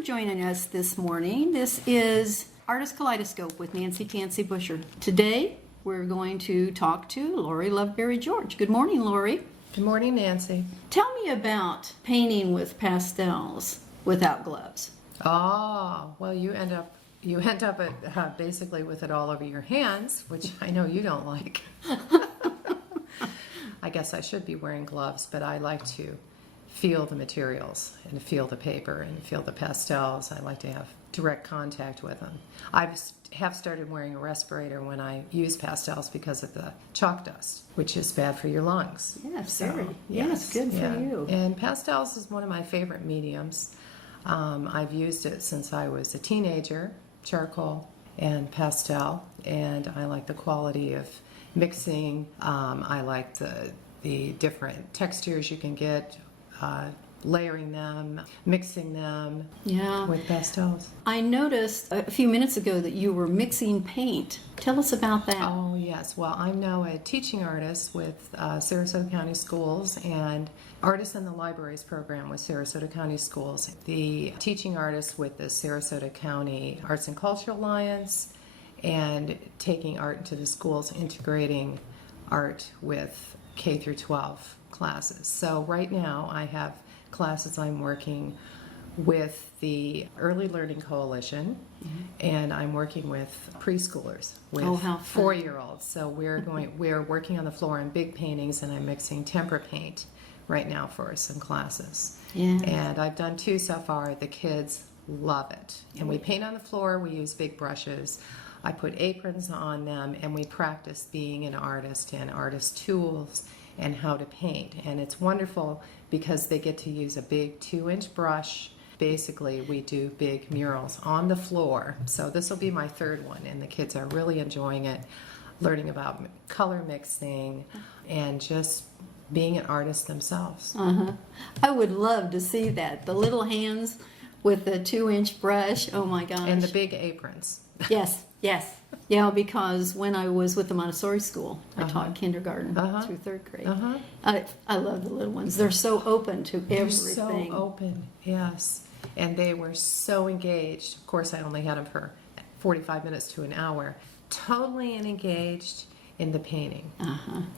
for joining us this morning. This is Artist Kaleidoscope with Nancy Tansy Busher. Today, we're going to talk to Lori Loveberry George. Good morning, Lori. Good morning, Nancy. Tell me about painting with pastels without gloves. Oh, well, you end up basically with it all over your hands, which I know you don't like. I guess I should be wearing gloves, but I like to feel the materials and feel the paper and feel the pastels. I like to have direct contact with them. I have started wearing a respirator when I use pastels because of the chalk dust, which is bad for your lungs. Yes, So, very. Yes, good for you. And pastels is one of my favorite mediums. I've used it since I was a teenager, charcoal and pastel, and I like the quality of mixing. I like the different textures you can get, layering them, mixing them with pastels. I noticed a few minutes ago that you were mixing paint. Tell us about that. Oh, yes. Well, I'm now a teaching artist with Sarasota County Schools and Artists in the Libraries program with Sarasota County Schools. The teaching artist with the Sarasota County Arts and Cultural Alliance, and taking art into the schools, integrating art with K through 12 classes. So right now I have classes I'm working with the Early Learning Coalition, and I'm working with preschoolers, with 4-year-olds. So we're working on the floor on big paintings, and I'm mixing tempera paint right now for some classes. Yeah. And I've done 2 so far. The kids love it. And we paint on the floor. We use big brushes. I put aprons on them, and we practice being an artist and artist tools and how to paint. And it's wonderful because they get to use a big 2-inch brush. Basically, we do big murals on the floor. So this will be my 3rd one, and the kids are really enjoying it, learning about color mixing and just being an artist themselves. I would love to see that. The little hands with the 2-inch brush. Oh my gosh. And the big aprons. Yes. Yeah, because when I was with the Montessori school, I taught kindergarten through 3rd grade. I love the little ones. They're so open to everything. They're so open, yes. And they were so engaged. Of course, I only had them for 45 minutes to an hour. Totally engaged in the painting.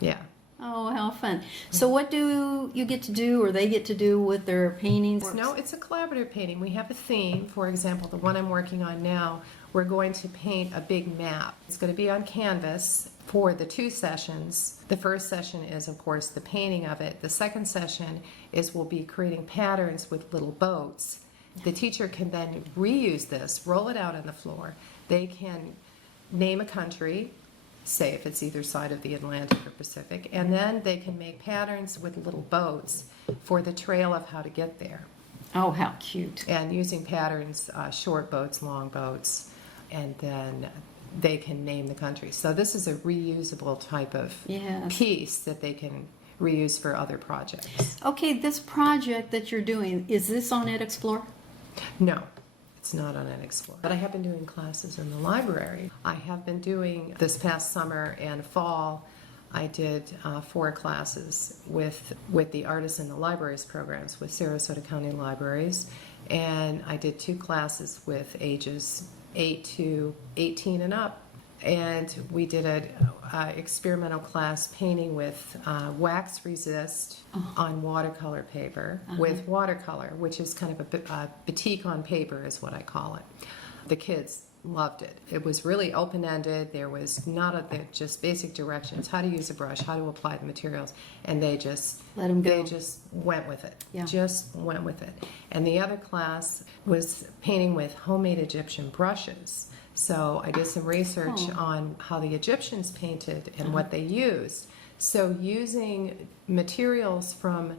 Yeah. Oh, how fun. So what do you get to do, or they get to do with their paintings? No, it's a collaborative painting. We have a theme. For example, the one I'm working on now, we're going to paint a big map. It's going to be on canvas for the 2 sessions. The first session is, of course, the painting of it. The second session is we'll be creating patterns with little boats. The teacher can then reuse this, roll it out on the floor. They can name a country, say if it's either side of the Atlantic or Pacific, and then they can make patterns with little boats for the trail of how to get there. Oh, how cute. And using patterns, short boats, long boats, and then they can name the country. So this is a reusable type of piece that they can reuse for other projects. Okay, this project that you're doing, is this on EdExplore? No. It's not on EdExplore. But I have been doing classes in the library. I have been doing this past summer and fall. I did 4 classes with the Artists in the Libraries programs with Sarasota County Libraries, and I did 2 classes with ages 8 to 18 and up. And we did an experimental class painting with wax resist on watercolor paper with watercolor, which is kind of a batik on paper is what I call it. The kids loved it. It was really open-ended. There was not just basic directions, how to use a brush, how to apply the materials, and they just let them go. They just went with it. Just went with it. And the other class was painting with homemade Egyptian brushes. So I did some research on how the Egyptians painted and what they used. So using materials from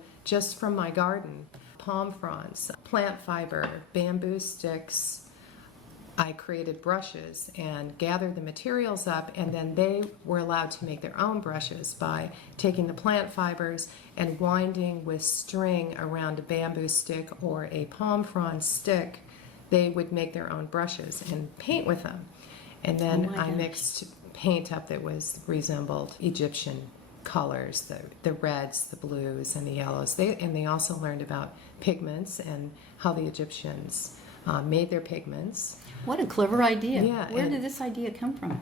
my garden, palm fronds, plant fiber, bamboo sticks, I created brushes and gathered the materials up, and then they were allowed to make their own brushes by taking the plant fibers and winding with string around a bamboo stick or a palm frond stick. They would make their own brushes and paint with them. And then I mixed paint up that resembled Egyptian colors, the reds, the blues, and the yellows. They also learned about pigments and how the Egyptians made their pigments. What a clever idea. Yeah, Where and- did this idea come from?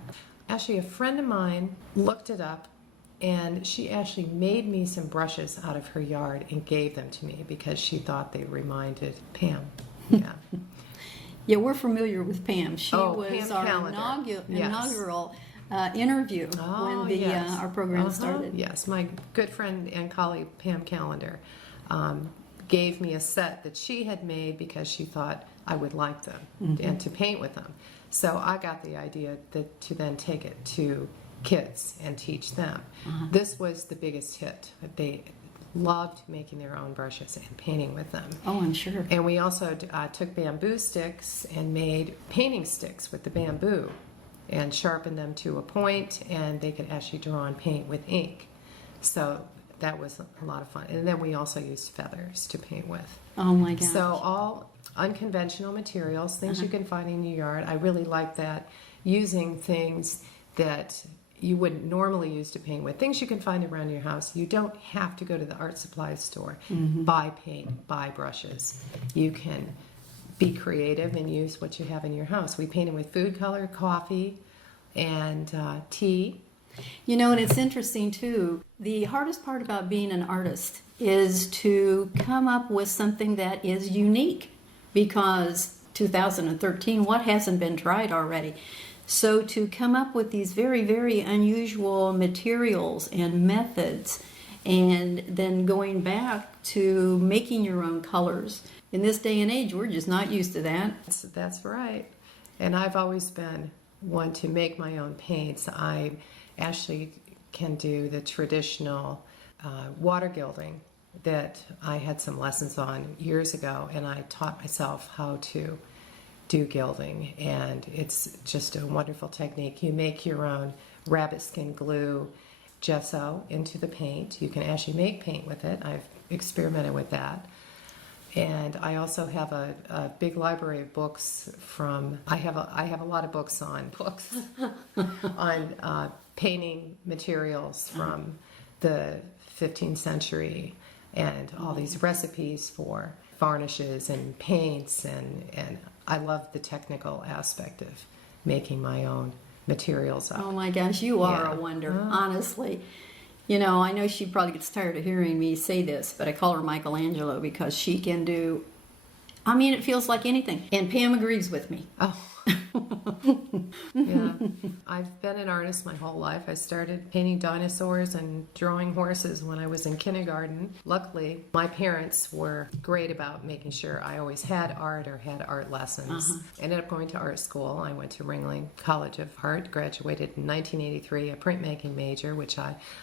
Actually, a friend of mine looked it up, and she actually made me some brushes out of her yard and gave them to me because she thought they reminded Pam. Yeah. Yeah, we're familiar with Pam. She was Pam our Callender. Yes. inaugural interview when the yes. our program started. Yes, my good friend and colleague Pam Callender gave me a set that she had made because she thought I would like them and to paint with them. So I got the idea to then take it to kids and teach them. This was the biggest hit. They loved making their own brushes and painting with them. Oh, I'm sure. And we also took bamboo sticks and made painting sticks with the bamboo and sharpened them to a point, and they could actually draw and paint with ink. So that was a lot of fun. And then we also used feathers to paint with. Oh my gosh. So all unconventional materials, things you can find in your yard. I really like that, using things that you wouldn't normally use to paint with, things you can find around your house. You don't have to go to the art supply store, buy paint, buy brushes. You can be creative and use what you have in your house. We painted with food color, coffee, and tea. You know, and it's interesting too. The hardest part about being an artist is to come up with something that is unique, because 2013, what hasn't been tried already? So to come up with these very, very unusual materials and methods, and then going back to making your own colors. In this day and age, we're just not used to that. That's right. And I've always been one to make my own paints. I actually can do the traditional water gilding that I had some lessons on years ago, and I taught myself how to do gilding, and it's just a wonderful technique. You make your own rabbit skin glue gesso into the paint. You can actually make paint with it. I've experimented with that. And I also have a big library of books from, I have a lot of books on painting materials from the 15th century, and all these recipes for varnishes and paints, and I love the technical aspect of making my own materials up. Oh my gosh, you are Yeah. a wonder, honestly. You know, I know she probably gets tired of hearing me say this, but I call her Michelangelo because she can do, I mean, it feels like anything. And Pam agrees with me. Oh. Yeah. I've been an artist my whole life. I started painting dinosaurs and drawing horses when I was in kindergarten. Luckily, my parents were great about making sure I always had art or had art lessons. Ended up going to art school. I went to Ringling College of Art, graduated in 1983, a printmaking major, which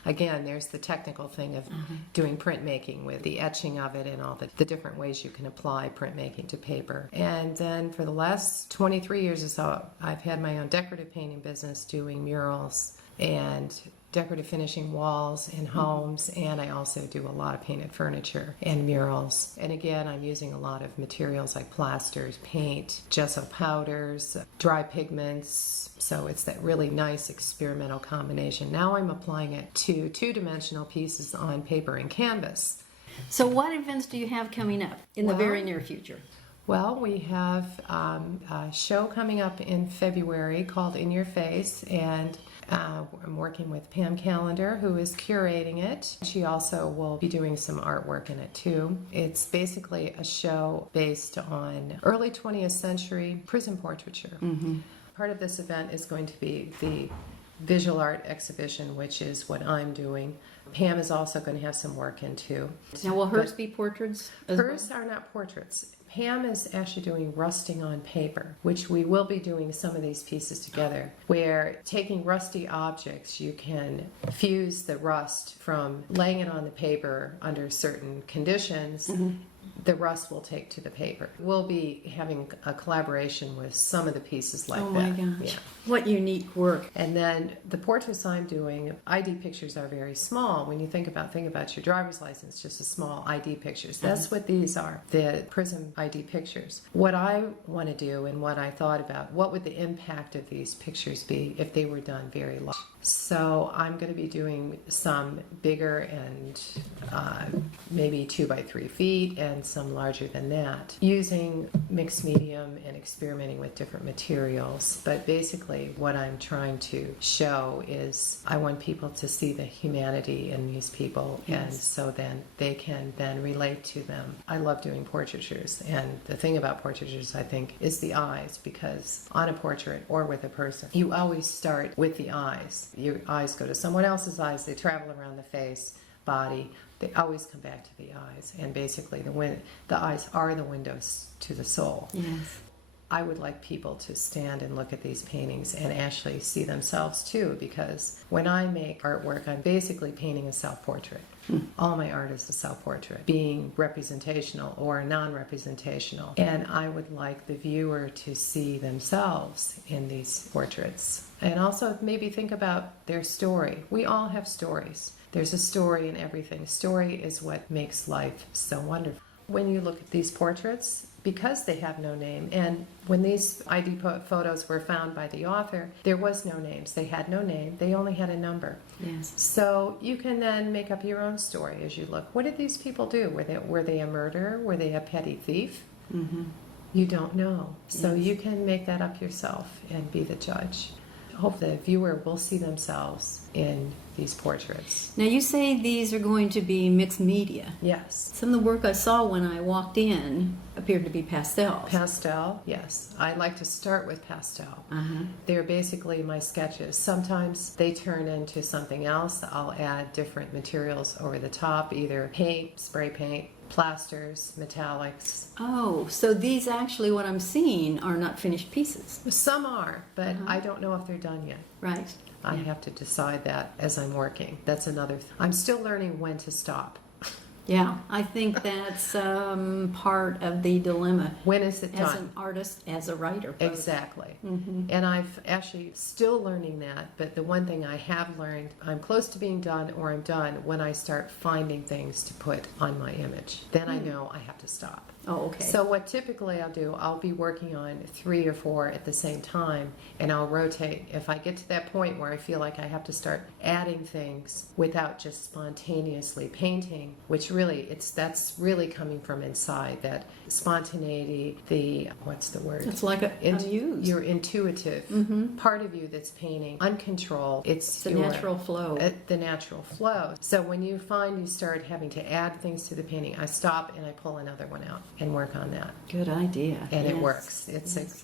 again, there's the technical thing of doing printmaking with the etching of it and all the different ways you can apply printmaking to paper. And then for the last 23 years or so, I've had my own decorative painting business, doing murals and decorative finishing walls in homes, and I also do a lot of painted furniture and murals. And again, I'm using a lot of materials like plasters, paint, gesso powders, dry pigments, so it's that really nice experimental combination. Now I'm applying it to two-dimensional pieces on paper and canvas. So what events do you have coming up in the very near future? Well, we have a show coming up in February called In Your Face, and I'm working with Pam Callender, who is curating it. She also will be doing some artwork in it too. It's basically a show based on early 20th century prison portraiture. Part of this event is going to be the visual art exhibition, which is what I'm doing. Pam is also going to have some work into. Now, will hers be portraits as well? Hers are not portraits. Pam is actually doing rusting on paper, which we will be doing some of these pieces together, where taking rusty objects, you can fuse the rust from laying it on the paper under certain conditions. The rust will take to the paper. We'll be having a collaboration with some of the pieces like that. Oh my gosh. Yeah. What unique work. And then the portraits I'm doing, ID pictures are very small. When you think about your driver's license, just a small ID pictures. That's what these are. The prism ID pictures. What I want to do and what I thought about, what would the impact of these pictures be if they were done very large? So I'm going to be doing some bigger and maybe 2 by 3 feet and some larger than that, using mixed medium and experimenting with different materials. But basically what I'm trying to show is I want people to see the humanity in these people, and so then they can then relate to them. I love doing portraitures, and the thing about portraitures, I think, is the eyes, because on a portrait or with a person, you always start with the eyes. Your eyes go to someone else's eyes, they travel around the face, body, they always come back to the eyes, and basically the eyes are the windows to the soul. Yes. I would like people to stand and look at these paintings and actually see themselves too, because when I make artwork, I'm basically painting a self-portrait. All my art is a self-portrait, being representational or non-representational. And I would like the viewer to see themselves in these portraits. And also maybe think about their story. We all have stories. There's a story in everything. Story is what makes life so wonderful. When you look at these portraits, because they have no name, and when these ID photos were found by the author, there was no names. They had no name. They only had a number. Yes. So you can then make up your own story as you look. What did these people do? Were they a murderer? Were they a petty thief? Mm-hmm. You don't know. So Yes. you can make that up yourself and be the judge. Hope the viewer will see themselves in these portraits. Now you say these are going to be mixed media. Yes. Some of the work I saw when I walked in appeared to be pastels. Pastel, yes. I like to start with pastel. Uh-huh. They're basically my sketches. Sometimes they turn into something else. I'll add different materials over the top, either paint, spray paint, plasters, metallics. Oh, so these actually, what I'm seeing, are not finished pieces. Some are, but I don't know if they're done yet. Right. I have to decide that as I'm working. That's another I'm still learning when to stop. Yeah, I think that's part of the dilemma. When is it As done? an artist, as a writer. both. Exactly. Mm-hmm. And I've actually still learning that, but the one thing I have learned, I'm close to being done or I'm done when I start finding things to put on my image. Then I know I have to stop. Oh, okay. So what typically I'll do, I'll be working on 3 or 4 at the same time, and I'll rotate. If I get to that point where I feel like I have to start adding things without just spontaneously painting, which really, that's really coming from inside, that spontaneity, what's the word? It's like a muse. Your intuitive part of you that's painting, uncontrolled. It's the natural flow. The natural flow. So when you find you start having to add things to the painting, I stop and I pull another one out and work on that. Good idea. And Yes. it works.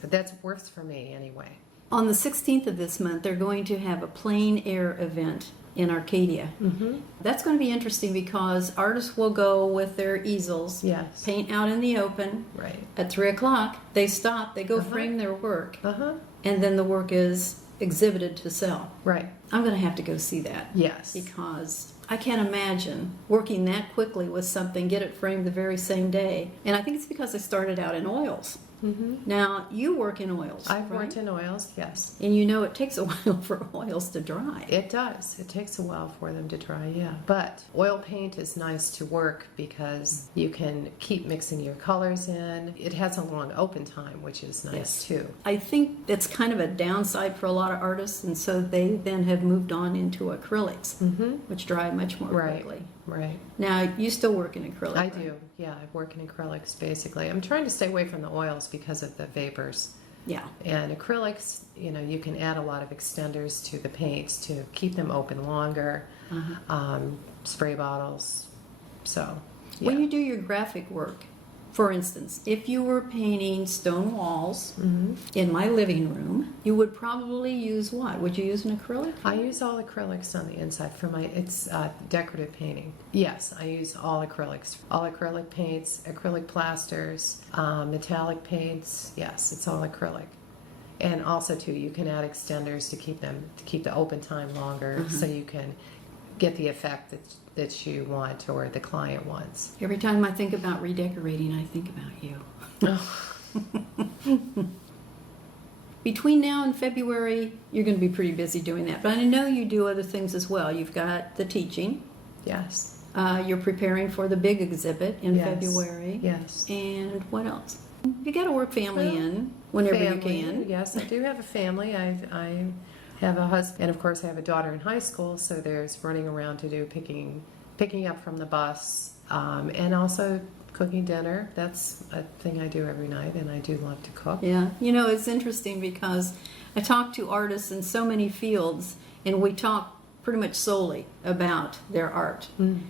That works for me anyway. On the 16th of this month, they're going to have a plein air event in Arcadia. Mm-hmm. That's going to be interesting because artists will go with their easels, Yes. paint out in the open. Right. At 3 o'clock, they stop, they go frame their work, and then the work is exhibited to sell. Right. I'm going to have to go see that. Yes. Because I can't imagine working that quickly with something, get it framed the very same day. And I think it's because I started out in oils. Mm-hmm. Now, you work in oils, I've right? worked in oils, yes. And you know it takes a while for oils to dry. It does. It takes a while for them to dry, yeah. But oil paint is nice to work because you can keep mixing your colors in. It has a long open time, which is nice too. I think that's kind of a downside for a lot of artists, and so they then have moved on into acrylics, which dry much more quickly. Right. Now, you still work in acrylic, I right? do, yeah. I work in acrylics basically. I'm trying to stay away from the oils because of the vapors. Yeah. And acrylics, you can add a lot of extenders to the paints to keep them open longer, spray bottles. So, yeah. When you do your graphic work, for instance, if you were painting stone walls in my living room, you would probably use what? Would you use an acrylic? I use all acrylics on the inside for it's decorative painting. Yes, I use all acrylics. All acrylic paints, acrylic plasters, metallic paints. Yes, it's all acrylic. And also too, you can add extenders to keep the open time longer, so you can get the effect that you want or the client wants. Every time I think about redecorating, I think about you. Between now and February, you're going to be pretty busy doing that. But I know you do other things as well. You've got the teaching. Yes. You're preparing for the big exhibit in Yes. February. Yes. And what else? You got to work family in whenever you can. Yes, I do have a family. I have a husband, and of course I have a daughter in high school, so there's running around to do picking up from the bus, and also cooking dinner. That's a thing I do every night, and I do love to cook. Yeah. You know, it's interesting because I talk to artists in so many fields, and we talk pretty much solely about their art. Mm.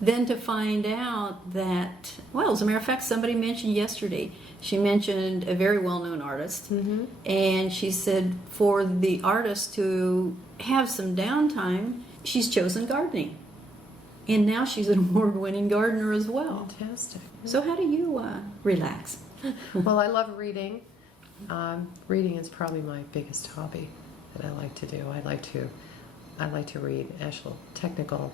Then to find out that, well, as a matter of fact, somebody mentioned yesterday, she mentioned a very well-known artist, Mm-hmm. and she said for the artist to have some downtime, she's chosen gardening. And now she's an award-winning gardener as well. Fantastic. So how do you relax? Well, I love reading. Reading is probably my biggest hobby that I like to do. I like to read actual technical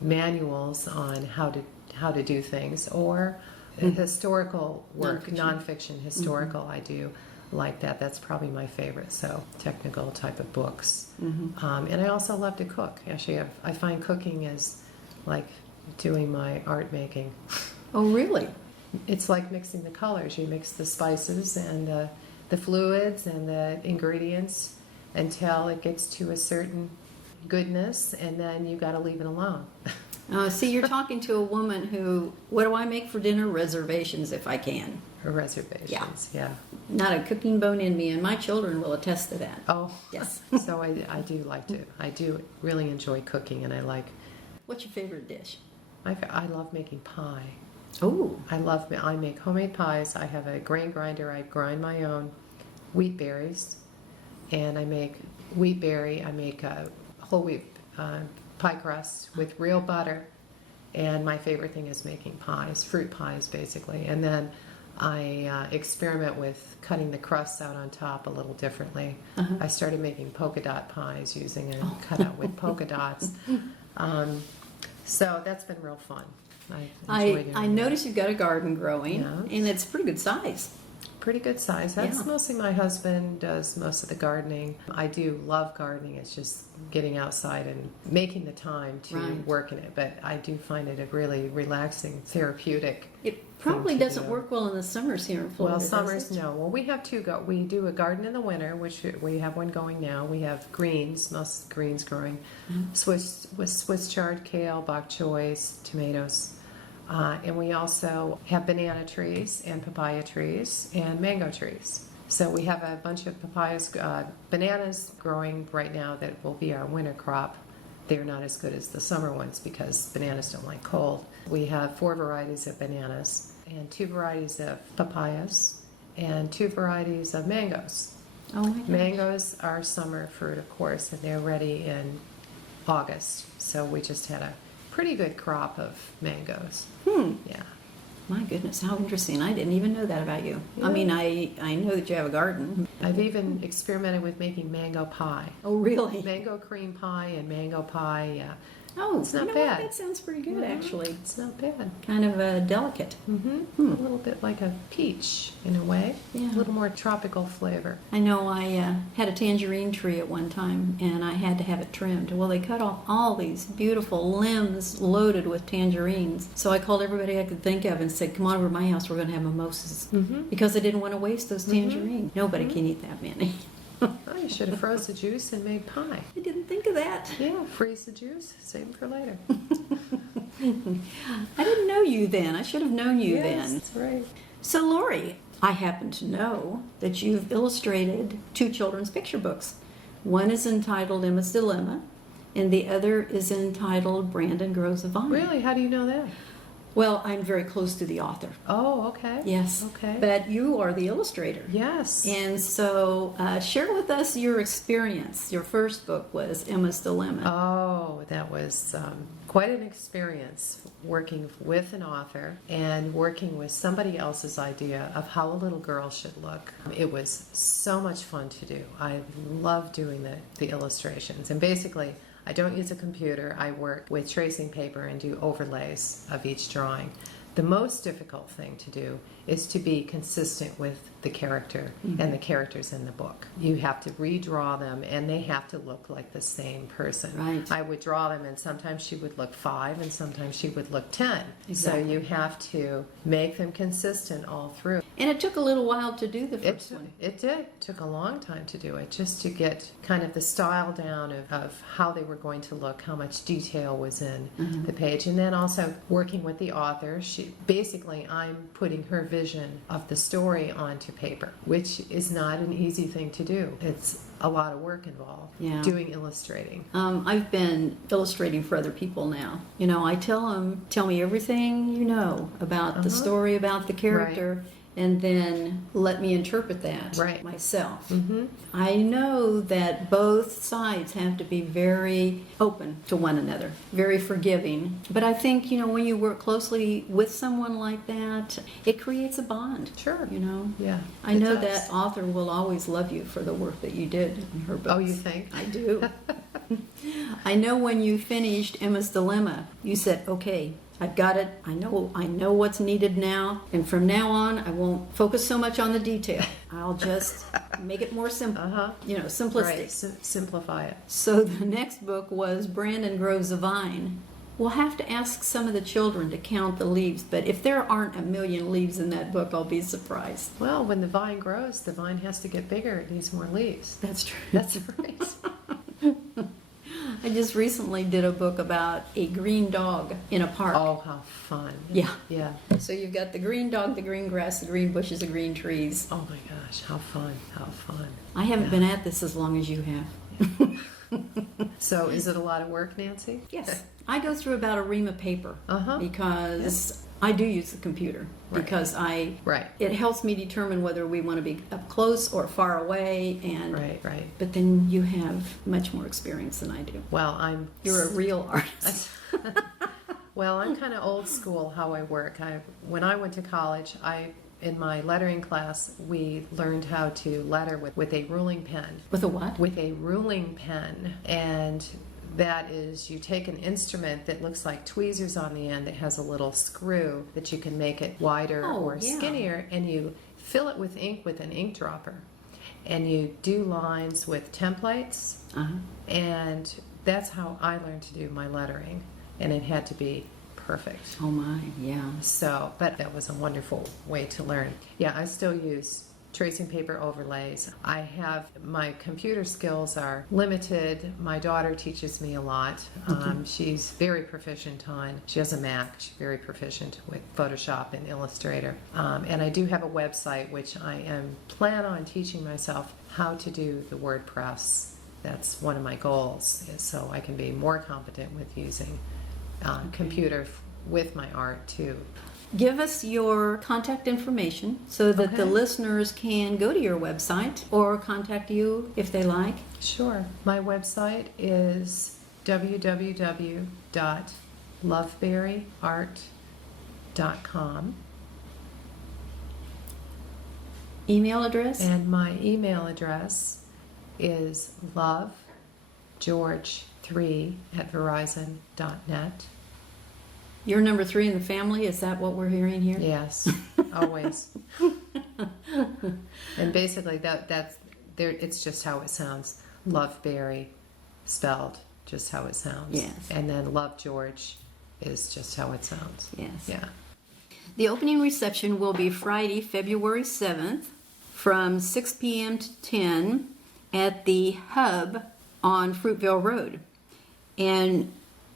manuals on how to do things, or historical work, nonfiction historical. I do like that. That's probably my favorite. So technical type of books. And I also love to cook. Actually, I find cooking is like doing my art making. Oh, really? It's like mixing the colors. You mix the spices and the fluids and the ingredients until it gets to a certain goodness, and then you got to leave it alone. See, you're talking to a woman who, what do I make for dinner? Reservations if I can. Her reservations, yeah. Not a cooking bone in me, and my children will attest to that. Oh, Yes. so I do really enjoy cooking, and I like, What's your favorite dish? I love making pie. Oh, I make homemade pies. I have a grain grinder. I grind my own wheat berries, and I make whole wheat pie crust with real butter. And my favorite thing is making pies, fruit pies basically. And then I experiment with cutting the crusts out on top a little differently. I started making polka dot pies using a cutout with polka dots. So that's been real fun. I notice you've got a garden growing, Yes. and it's pretty good size. Pretty good size. That's Yeah. mostly my husband does most of the gardening. I do love gardening. It's just getting outside and making the time to Right. work in it. But I do find it a really relaxing, therapeutic. It probably thing to doesn't do. work well in the summers here in Florida. Well, does summers, it? no. Well, we have we do a garden in the winter, which we have one going now. We have greens, most greens growing, Swiss chard, kale, bok choy, tomatoes. And we also have banana trees and papaya trees and mango trees. So we have a bunch of papayas, bananas growing right now that will be our winter crop. They're not as good as the summer ones because bananas don't like cold. We have 4 varieties of bananas and 2 varieties of papayas and 2 varieties of mangoes. Oh my gosh. Mangoes are summer fruit, of course, and they're ready in August. So we just had a pretty good crop of mangoes. Yeah. My goodness, how interesting. I didn't even know that about you. I Yeah. mean, I know that you have a garden. I've even experimented with making mango pie. Oh, really? Mango cream pie and mango pie, yeah. Oh, It's not you know what? bad. That sounds pretty good, Mhm. actually. It's not bad. Kind of delicate. A little bit like a peach in a way. Yeah. A little more tropical flavor. I know I had a tangerine tree at one time, and I had to have it trimmed. Well, they cut off all these beautiful limbs loaded with tangerines. So I called everybody I could think of and said, come on over to my house, we're going to have mimosas. Because I didn't want to waste those tangerines. Nobody can eat that many. Oh, you should have froze the juice and made pie. I didn't think of that. Yeah, freeze the juice, save it for later. I didn't know you then. I should have known you Yes, then. that's right. So, Lori, I happen to know that you've illustrated 2 children's picture books. One is entitled Emma's Dilemma, and the other is entitled Brandon Grows a Vine. Really? How do you know that? Well, I'm very close to the author. Oh, okay. Yes. Okay. But you are the illustrator. Yes. And so share with us your experience. Your first book was Emma's Dilemma. Oh, that was quite an experience working with an author and working with somebody else's idea of how a little girl should look. It was so much fun to do. I love doing the illustrations. And basically, I don't use a computer. I work with tracing paper and do overlays of each drawing. The most difficult thing to do is to be consistent with the character and the characters in the book. You have to redraw them, and they have to look like the same person. Right. I would draw them, and sometimes she would look 5, and sometimes she would look 10. Exactly. So you have to make them consistent all through. And it took a little while to do the first one. It did. It took a long time to do it, just to get kind of the style down of how they were going to look, how much detail was in the page, and then also working with the author. Basically, I'm putting her vision of the story onto paper, which is not an easy thing to do. It's a lot of work involved doing illustrating. I've been illustrating for other people now. You know, I tell them, tell me everything you know about the story, about the character, and then let me interpret that myself. I know that both sides have to be very open to one another, very forgiving. But I think, you know, when you work closely with someone like that, it creates a bond. Sure. You know? Yeah. I know that author will always love you for the work that you did in her books. Oh, you think? I do. I know when you finished Emma's Dilemma, you said, okay, I've got it. I know what's needed now. And from now on, I won't focus so much on the detail. I'll just make it more simple, you know, simplistic. Right. Simplify it. So the next book was Brandon Grows a Vine. We'll have to ask some of the children to count the leaves, but if there aren't a million leaves in that book, I'll be surprised. Well, when the vine grows, the vine has to get bigger. It needs more leaves. That's true. That's right. I just recently did a book about a green dog in a park. Oh, how fun. Yeah. Yeah. So you've got the green dog, the green grass, the green bushes, the green trees. Oh my gosh, how fun. How fun. I haven't been at this as long as you have. So is it a lot of work, Nancy? Yes. I go through about a ream of paper because I do use the computer because it helps me determine whether we want to be up close or far away, and right. But then you have much more experience than I do. Well, You're a real artist. Well, I'm kind of old school how I work. When I went to college, in my lettering class, we learned how to letter with a ruling pen. With a what? With a ruling pen. And that is, you take an instrument that looks like tweezers on the end that has a little screw that you can make it wider or skinnier, and you fill it with ink with an ink dropper. And you do lines with templates, and that's how I learned to do my lettering. And it had to be perfect. Oh my, yeah. So, but that was a wonderful way to learn. Yeah, I still use tracing paper overlays. My computer skills are limited. My daughter teaches me a lot. She's very proficient she has a Mac. She's very proficient with Photoshop and Illustrator. And I do have a website which I plan on teaching myself how to do the WordPress. That's one of my goals, is so I can be more competent with using computer with my art too. Give us your contact information so that the listeners can go to your website or contact you if they like. Sure. My website is www.loveberryart.com. Email address? And my email address is lovegeorge3@verizon.net. You're number 3 in the family? Is that what we're hearing here? Yes, always. And basically, that's there. It's just how it sounds. Loveberry, spelled just how it sounds. Yes. And then Love George is just how it sounds. Yes. Yeah. The opening reception will be Friday, February 7th from 6 p.m. to 10 at the Hub on Fruitville Road. And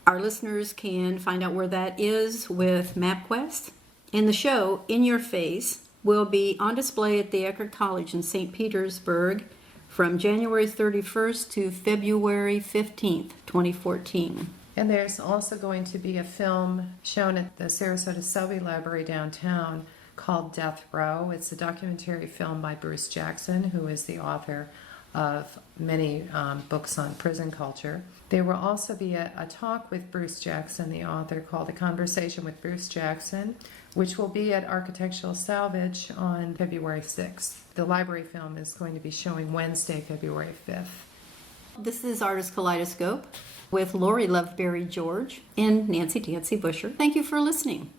our listeners can find out where that is with MapQuest. And the show, In Your Face, will be on display at the Eckerd College in St. Petersburg from January 31st to February 15th, 2014. And there's also going to be a film shown at the Sarasota Selby Library downtown called Death Row. It's a documentary film by Bruce Jackson, who is the author of many books on prison culture. There will also be a talk with Bruce Jackson, the author, called A Conversation with Bruce Jackson, which will be at Architectural Salvage on February 6th. The library film is going to be showing Wednesday, February 5th. This is Artist Kaleidoscope with Lori Loveberry George and Nancy Dancy Busher. Thank you for listening.